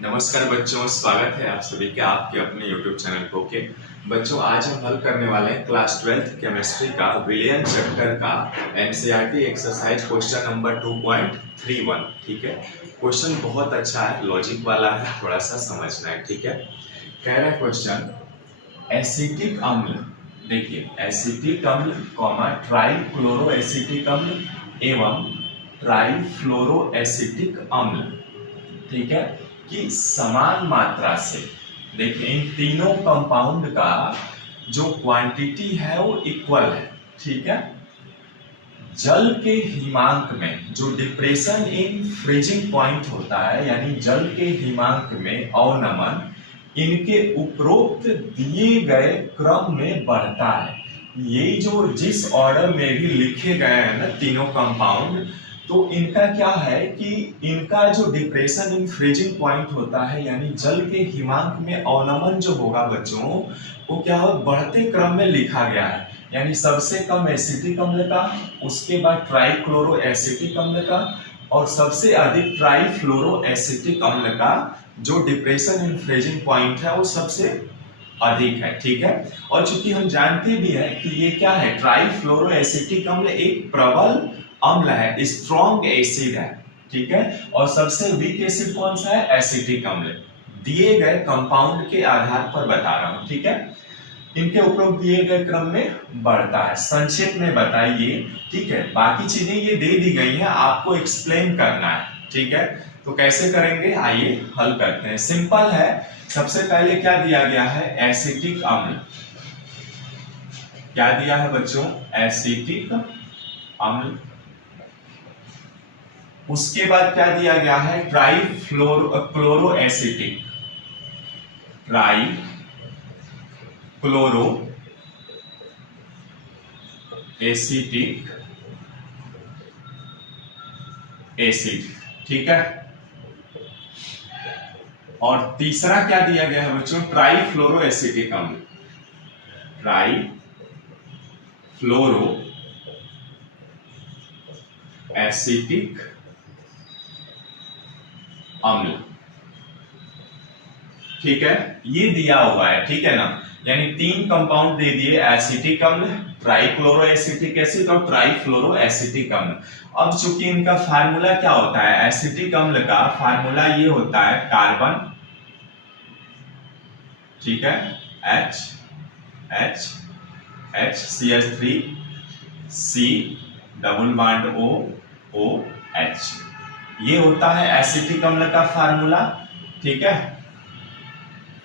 नमस्कार बच्चों, स्वागत है आप सभी का आपके अपने YouTube चैनल को के बच्चों। आज हम हल करने वाले हैं क्लास 12th केमिस्ट्री का विलियन चैप्टर का एनसीईआरटी एक्सरसाइज क्वेश्चन नंबर 2.31। ठीक है, क्वेश्चन बहुत अच्छा है, लॉजिक वाला है, थोड़ा सा समझना है। ठीक है, कह रहा है क्वेश्चन एसिटिक अम्ल, देखिए एसिटिक अम्ल कॉमा ट्राइक्लोरो एसिटिक अम्ल एवं ट्राइफ्लोरो एसिटिक अम्ल, ठीक है, कि समान मात्रा से, देखिए इन तीनों कंपाउंड का जो क्वांटिटी है वो इक्वल है। ठीक है, जल के हिमांक में जो डिप्रेशन इन फ्रीजिंग पॉइंट होता है, यानी जल के हिमांक में अवनमन इनके उपरोक्त दिए गए क्रम में बढ़ता है। ये जो जिस ऑर्डर में भी लिखे गए हैं ना तीनों कंपाउंड, तो इनका क्या है कि इनका जो डिप्रेशन इन फ्रीजिंग पॉइंट होता है, यानी जल के हिमांक में अवनमन जो होगा बच्चों, वो क्या हो बढ़ते क्रम में लिखा गया है। यानी सबसे कम एसिटिक अम्ल का, उसके बाद ट्राइक्लोरो एसिटिक अम्ल का, और सबसे अधिक ट्राइफ्लोरो एसिटिक अम्ल का जो डिप्रेशन इन फ्रीजिंग पॉइंट है वो सबसे अधिक है। ठीक है, और चूंकि हम जानते भी हैं कि ये क्या है, ट्राइफ्लोरो एसिटिक अम्ल एक प्रबल अम्ल है, स्ट्रॉन्ग एसिड है। ठीक है, और सबसे वीक एसिड कौन सा है, एसिटिक अम्ल। दिए गए कंपाउंड के आधार पर बता रहा हूं। ठीक है, इनके उपरोक्त दिए गए क्रम में बढ़ता है, संक्षेप में बताइए। ठीक है, बाकी चीजें ये दे दी गई हैं, आपको एक्सप्लेन करना है। ठीक है, तो कैसे करेंगे, आइए हल करते हैं। सिंपल है, सबसे पहले क्या दिया गया है, एसिटिक अम्ल। क्या दिया है बच्चों, एसिटिक अम्ल। उसके बाद क्या दिया गया है, trifluoro acetic, trichloro acetic acid. ठीक है, और तीसरा क्या दिया गया है बच्चों, ट्राइफ्लोरो एसिटिक अम्ल, ट्राइफ्लोरो एसिटिक अम्ल। ठीक है, ये दिया हुआ है। ठीक है ना, यानी तीन कंपाउंड दे दिए, एसिटिक अम्ल, ट्राइक्लोरो एसिटिक एसिड और ट्राइफ्लोरो एसिटिक अम्ल। अब चूंकि इनका फार्मूला क्या होता है, एसिटिक अम्ल का फार्मूला ये होता है कार्बन, ठीक है, H H H CH3 C double bond O O H, ये होता है एसिटिक अम्ल का फार्मूला। ठीक है,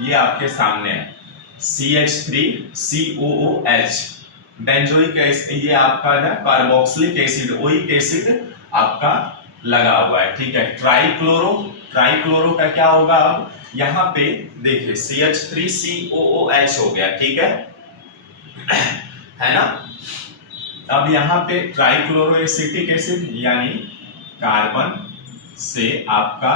ये आपके सामने है, CH3COOH बेंजोइक एसिड, ये आपका ना कार्बोक्सिलिक एसिड, ओइक एसिड आपका लगा हुआ है। ठीक है, ट्राइक्लोरो का क्या होगा, अब यहां पे देखिए CH3COOH हो गया। ठीक है ना, अब यहां पे ट्राइक्लोरो एसिटिक एसिड, यानी कार्बन से आपका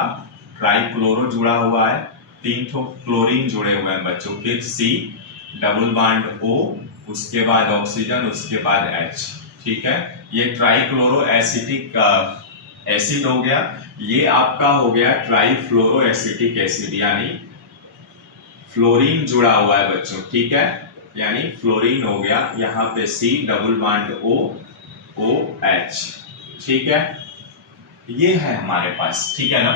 ट्राइक्लोरो जुड़ा हुआ है, तीन ठो क्लोरीन जुड़े हुए हैं बच्चों, फिर C डबल बॉन्ड O, उसके बाद ऑक्सीजन, उसके बाद H। ठीक है, ये ट्राइक्लोरो एसिटिक एसिड हो गया। ये आपका हो गया ट्राइफ्लोरो एसिटिक एसिड, यानी फ्लोरीन जुड़ा हुआ है बच्चों। ठीक है, यानी फ्लोरीन हो गया, यहां पे C double bond O OH। ठीक है, ये है हमारे पास। ठीक है ना,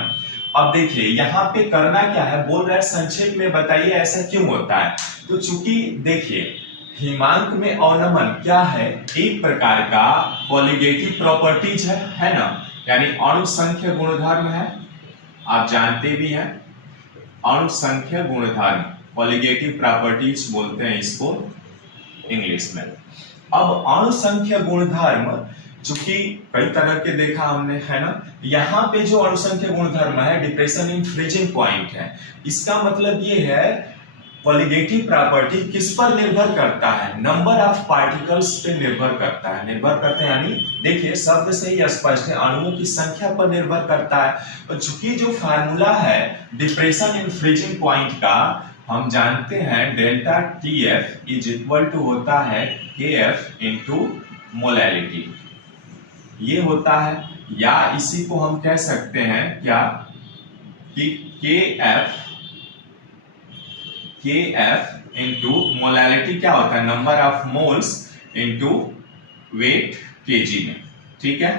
अब देखिए यहां पे करना क्या है, बोल रहा है संक्षेप में बताइए ऐसा क्यों होता है। तो चूंकि देखिए हिमांक में अवनमन क्या है, एक प्रकार का कॉलिगेटिव प्रॉपर्टीज है ना, यानी अणुसंख्य गुणधर्म है, आप जानते भी हैं अणुसंख्य गुणधर्म, कॉलिगेटिव प्रॉपर्टीज बोलते हैं इसको इंग्लिश में। अब अणुसंख्य गुणधर्म चूंकि कई तरह के देखा हमने, है ना, यहाँ पे जो अणुसंख्य गुणधर्म है डिप्रेशन इन फ्रीजिंग पॉइंट है, इसका मतलब ये है कॉलिगेटिव प्रॉपर्टी किस पर निर्भर करता है, नंबर ऑफ पार्टिकल्स पे निर्भर करता है, निर्भर करते हैं, यानी देखिए शब्द से ही स्पष्ट है, अणुओं की संख्या पर निर्भर करता है। तो चूंकि जो फार्मूला है डिप्रेशन इन फ्रीजिंग पॉइंट का, हम जानते हैं delta TF is equal to होता है KF इंटू मोलैलिटी, ये होता है, या इसी को हम कह सकते हैं क्या कि के एफ इंटू मोलैलिटी क्या होता है, number of moles into weight KG में, ठीक है,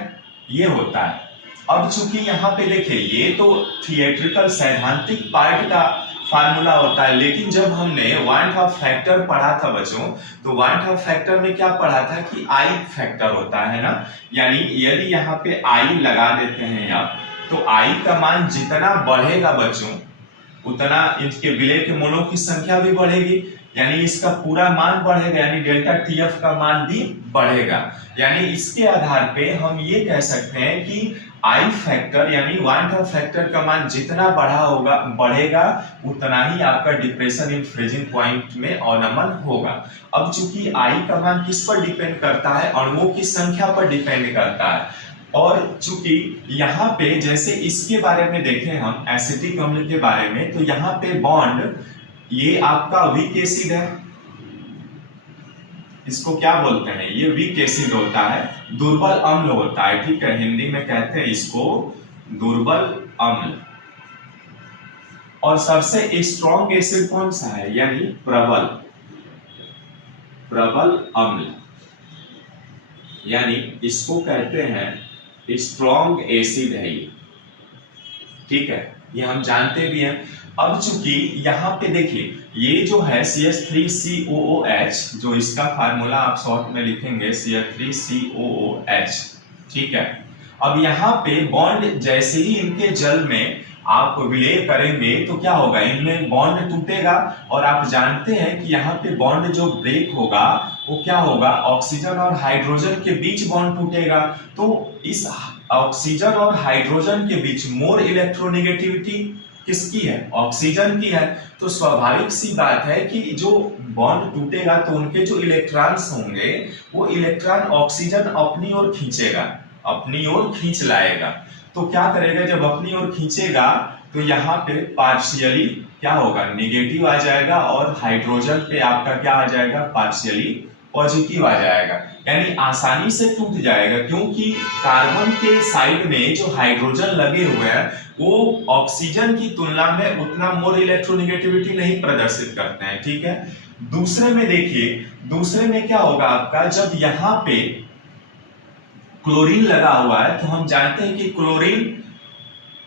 ये होता है। अब चूंकि यहाँ पे देखिए ये तो थिएट्रिकल सैद्धांतिक पार्ट का फार्मूला होता है, लेकिन जब हमने वांट ऑफ फैक्टर पढ़ा था बच्चों, तो वांट ऑफ फैक्टर में क्या पढ़ा था कि आई फैक्टर होता है ना, यानी यदि यहाँ पे आई लगा देते हैं आप, तो आई का मान जितना बढ़ेगा बच्चों उतना इसके विलय के मोलों की संख्या भी बढ़ेगी, यानी इसका पूरा मान बढ़ेगा, यानी डेल्टा टीएफ का मान भी बढ़ेगा। यानी इसके आधार पे हम ये कह सकते हैं कि आई फैक्टर यानी वांट ऑफ फैक्टर का मान जितना बढ़ेगा उतना ही आपका डिप्रेशन इन फ्रीजिंग पॉइंट में अवनमन होगा। अब चूंकि आई का मान किस पर डिपेंड करता है, अणुओं की संख्या पर डिपेंड करता है, और चूंकि यहाँ पे जैसे इसके बारे में देखें हम एसिटिक अम्ल के बारे में, तो यहाँ पे बॉन्ड ये आपका वीक एसिड है, इसको क्या बोलते हैं, ये वीक एसिड होता है, दुर्बल अम्ल होता है, ठीक है, हिंदी में कहते हैं इसको दुर्बल अम्ल। और सबसे स्ट्रॉन्ग एसिड कौन सा है, यानी प्रबल अम्ल, यानी इसको कहते हैं स्ट्रॉन्ग एसिड है ये, ठीक है, ये हम जानते भी हैं। अब चूंकि यहाँ पे देखिए ये जो है CH3COOH, जो इसका फार्मूला आप शॉर्ट में लिखेंगे CH3COOH, ठीक है। अब यहाँ पे बॉन्ड जैसे ही इनके जल में आप विलय करेंगे तो क्या होगा, इनमें बॉन्ड टूटेगा, और आप जानते हैं कि यहाँ पे बॉन्ड जो ब्रेक होगा वो क्या होगा, ऑक्सीजन और हाइड्रोजन के बीच बॉन्ड टूटेगा। तो इस ऑक्सीजन और हाइड्रोजन के बीच मोर इलेक्ट्रोनेगेटिविटी किसकी है, ऑक्सीजन की है। तो स्वाभाविक सी बात है कि जो बॉन्ड टूटेगा तो उनके जो इलेक्ट्रॉन्स होंगे वो इलेक्ट्रॉन ऑक्सीजन अपनी ओर खींचेगा, अपनी ओर खींच लाएगा। तो क्या करेगा, जब अपनी ओर खींचेगा तो यहाँ पे पार्शियली क्या होगा, निगेटिव आ जाएगा, और हाइड्रोजन पे आपका क्या आ जाएगा, पार्शियली पॉजिटिव आ जाएगा, यानी आसानी से टूट जाएगा, क्योंकि कार्बन के साइड में जो हाइड्रोजन लगे हुए हैं वो ऑक्सीजन की तुलना में उतना मोर इलेक्ट्रोनेगेटिविटी नहीं प्रदर्शित करते हैं, ठीक है। दूसरे में देखिए, दूसरे में क्या होगा आपका, जब यहाँ पे क्लोरीन लगा हुआ है तो हम जानते हैं कि क्लोरीन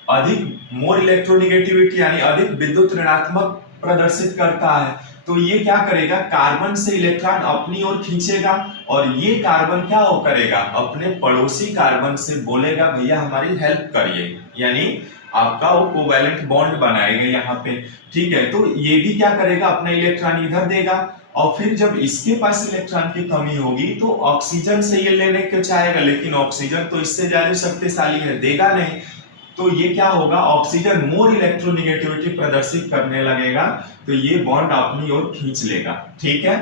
अधिक मोर इलेक्ट्रोनेगेटिविटी यानी अधिक विद्युत ऋणात्मक प्रदर्शित करता है। तो ये क्या करेगा, कार्बन से इलेक्ट्रॉन अपनी ओर खींचेगा, और ये कार्बन क्या हो करेगा, अपने पड़ोसी कार्बन से बोलेगा भैया हमारी हेल्प करिए, यानी आपका वो कोवैलेंट बॉन्ड बनाएगा यहाँ पे, ठीक है। तो ये भी क्या करेगा, अपना इलेक्ट्रॉन इधर देगा, और फिर जब इसके पास इलेक्ट्रॉन की कमी होगी तो ऑक्सीजन से ये लेने को चाहेगा, लेकिन ऑक्सीजन तो इससे ज्यादा शक्तिशाली है, देगा नहीं। तो ये क्या होगा, ऑक्सीजन मोर इलेक्ट्रोनेगेटिविटी प्रदर्शित करने लगेगा, तो ये बॉन्ड अपनी ओर खींच लेगा, ठीक है।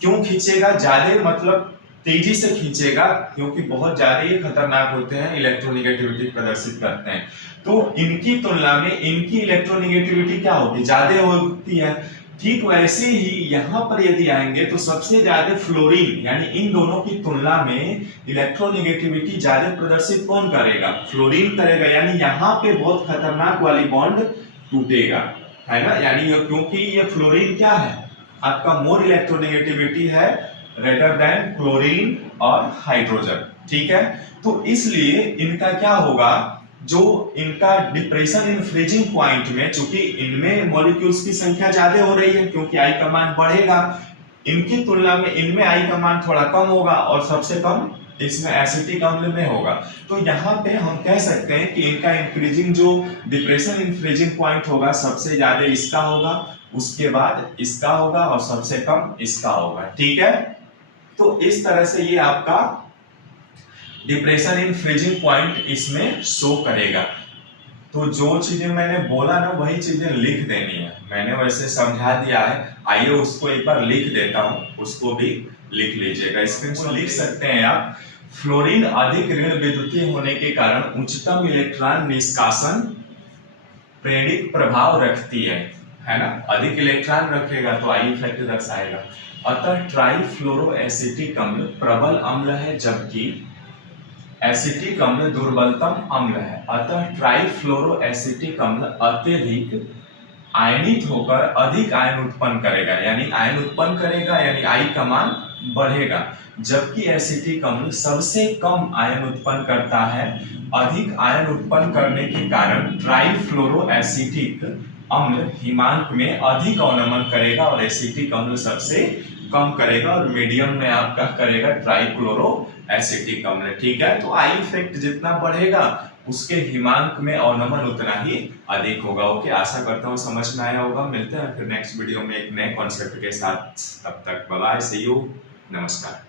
क्यों खींचेगा, ज्यादा मतलब तेजी से खींचेगा, क्योंकि बहुत ज्यादा ये खतरनाक होते हैं, इलेक्ट्रोनेगेटिविटी प्रदर्शित करते हैं। तो इनकी तुलना में इनकी इलेक्ट्रोनेगेटिविटी क्या होगी, ज्यादा होती है। ठीक वैसे ही यहाँ पर यदि आएंगे तो सबसे ज्यादा फ्लोरीन, यानी इन दोनों की तुलना में इलेक्ट्रोनेगेटिविटी ज्यादा प्रदर्शित कौन करेगा, फ्लोरीन करेगा, यानी यहाँ पे बहुत खतरनाक वाली बॉन्ड टूटेगा, है ना। यानी क्योंकि ये फ्लोरीन क्या है, आपका मोर इलेक्ट्रोनेगेटिविटी है रेटर देन क्लोरीन और हाइड्रोजन, ठीक है। तो इसलिए इनका क्या होगा, जो इनका डिप्रेशन इन फ्रीजिंग पॉइंट में, चूंकि इनमें मॉलिक्यूल्स की संख्या ज्यादा हो रही है क्योंकि आई का मान बढ़ेगा, इनकी तुलना में इनमें आई का मान थोड़ा कम होगा, और सबसे कम इसमें एसिटिक अम्ल में होगा। तो यहाँ पे हम कह सकते हैं कि इनका इंक्रीजिंग जो डिप्रेशन इन फ्रीजिंग पॉइंट होगा सबसे ज्यादा इसका होगा, उसके बाद इसका होगा, और सबसे कम इसका होगा, ठीक है। तो इस तरह से ये आपका डिप्रेशन इन फ्रीजिंग पॉइंट इसमें शो करेगा। तो जो चीजें मैंने बोला ना वही चीजें लिख देनी है, मैंने वैसे समझा दिया है, आइए उसको एक बार लिख देता हूं, उसको भी लिख लीजिएगा, स्क्रीन पर लिख सकते हैं आप। फ्लोरीन अधिक ऋण विद्युतीय होने के कारण उच्चतम इलेक्ट्रॉन निष्कासन प्रेरित प्रभाव रखती है ना, अधिक इलेक्ट्रॉन रखेगा तो आई इफेक्ट दर्शाएगा। अतः ट्राइफ्लोरोएसिटिक अम्ल प्रबल अम्ल है, जबकि एसिटिक अम्ल दुर्बलतम अम्ल है, अतः ट्राइफ्लोरो एसिटिक अम्ल अत्यधिक आयनित होकर अधिक आयन उत्पन्न करेगा, यानी आयन उत्पन्न करेगा यानी आई का मान बढ़ेगा, जबकि एसिटिक अम्ल सबसे कम आयन उत्पन्न करता है। अधिक आयन उत्पन्न करने के कारण ट्राइफ्लोरो एसिटिक अम्ल हिमांक में अधिक अवनमन करेगा और एसिटिक अम्ल सबसे कम करेगा और मीडियम में आपका करेगा ट्राइक्लोरो एसिटिक अम्ल। ठीक है, तो आई इफेक्ट जितना बढ़ेगा उसके हिमांक में अवनमन उतना ही अधिक होगा। ओके, आशा करता हूँ समझ में आया होगा। मिलते हैं फिर नेक्स्ट वीडियो में एक नए कॉन्सेप्ट के साथ, तब तक बाय बाय, सी यू, नमस्कार।